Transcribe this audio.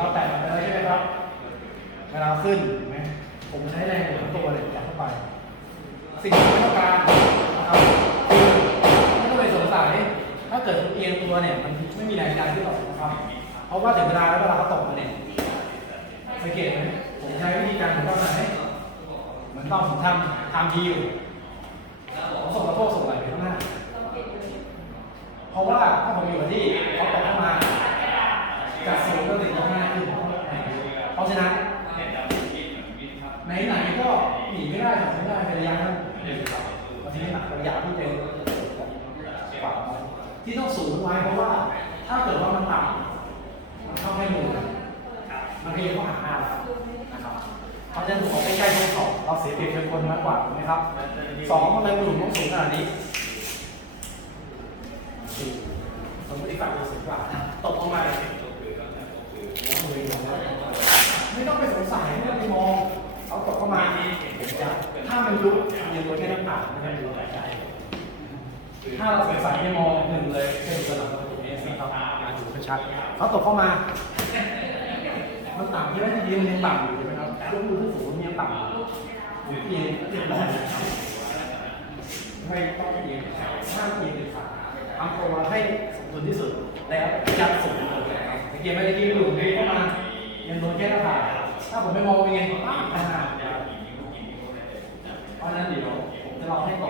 เราแตะมันไปแล้วใช่ไหมครับเวลาขึ้นเห็นไหมผมใช้แรงหมุนตัวเลยจับเข้าไป สิ่งที่ไม่ต้องการนะครับคือไม่ต้องไปสงสัยถ้าเกิดเอียงตัวเนี่ยมันไม่มีแรงดันที่ตกนะครับเพราะว่าถึงเวลาแล้วเวลาเขาตกมาเนี่ยสังเกตไหมผมใช้วิธีการเหมือนตอนไหนเหมือนตอนผมทำทำทีอยู่ผมส่งกระโปรงส่งไหลไปข้างหน้าเพราะว่าถ้าผมอยู่กับที่เขาตกเข้ามาจากสูงก็ติดข้างหน้าขึ้นเพราะฉะนั้น ไหนๆก็หนี ได้หนีไม่ได้เป็นระยะนั้นบางทีหนักระยะที่เจอปากที่ต้องสูงไว้เพราะว่า ถ้าเกิดว่ามันต่ำมันเข้าไม่มือมันก็ยังต้องหาหน้าเรานะครับเพราะฉะนั้นผมเอาใกล้ๆทดสอบเราเสียเปรียบเชิงคนมากกว่าถูกไหมครับสองมันเลยหนุนต้องสูงขนาดนี้สมมติอีกฝั่งสูงกว่าตกลงมาไม่ต้องไปสงสัยไม่ต้องไปมองเอาตกเข้ามาถ้ามัน ลุกเรียนตัวแค่น้ำตาไม่ต้องดูใจถ้าเราสงสัยไม่มองหนึ่งเลยแค่ดูสลับเราตรงนี้นะครับอ่านดูชัดๆเขาตกเข้ามา มันต่ำใช่ไหมที่ยืนยังต่ำอยู่ใช่ไหมครับยกมือขึ้นสูงยังต่ำอยู่เอียงเรียบร้อยไม่ต้องเอียงห้ามเอียงเด็ดขาดทำตัวให้สมดุลที่สุดแล้วยัดสูงเลยครับสังเกตไหมตะกี้ เป็นไงป้าขนาดเพราะฉะนั้นเดี๋ยวผมจะลองให้ตก ก